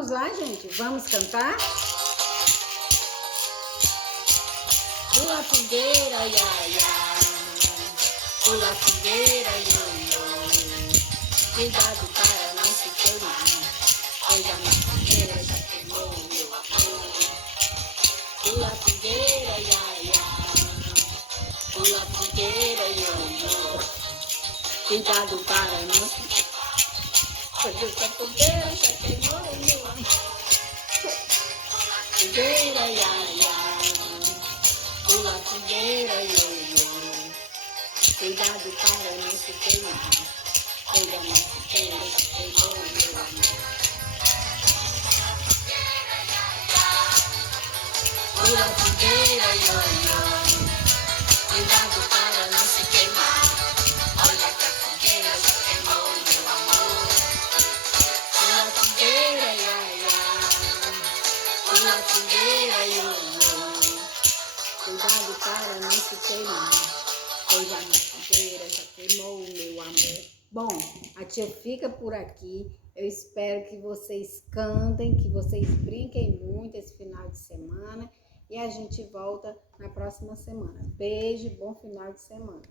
vamos lá, gente? Vamos cantar? Pula fogueira, iaia. Pula fogueira, ioiô. Cuidado para não se queimar, pois a minha fogueira já queimou meu amor. Pula fogueira, iaia. Pula fogueira, ioiô. Cuidado para não se queimar, pois essa fogueira já queimou meu amor. Fogueira, iaia. Pula fogueira, ioiô. Cuidado para não se queimar, pois a minha fogueira já queimou meu amor. Pula fogueira, ioiô. Cuidado para não se queimar, olha que a fogueira já queimou meu amor. Pula fogueira, iaia. Pula fogueira, ioiô. Cuidado para não se queimar, pois a minha fogueira já queimou o meu amor. Bom, a tia fica por aqui. Eu espero que vocês cantem, que vocês brinquem muito esse final de semana. E a gente volta na próxima semana. Beijo, bom final de semana.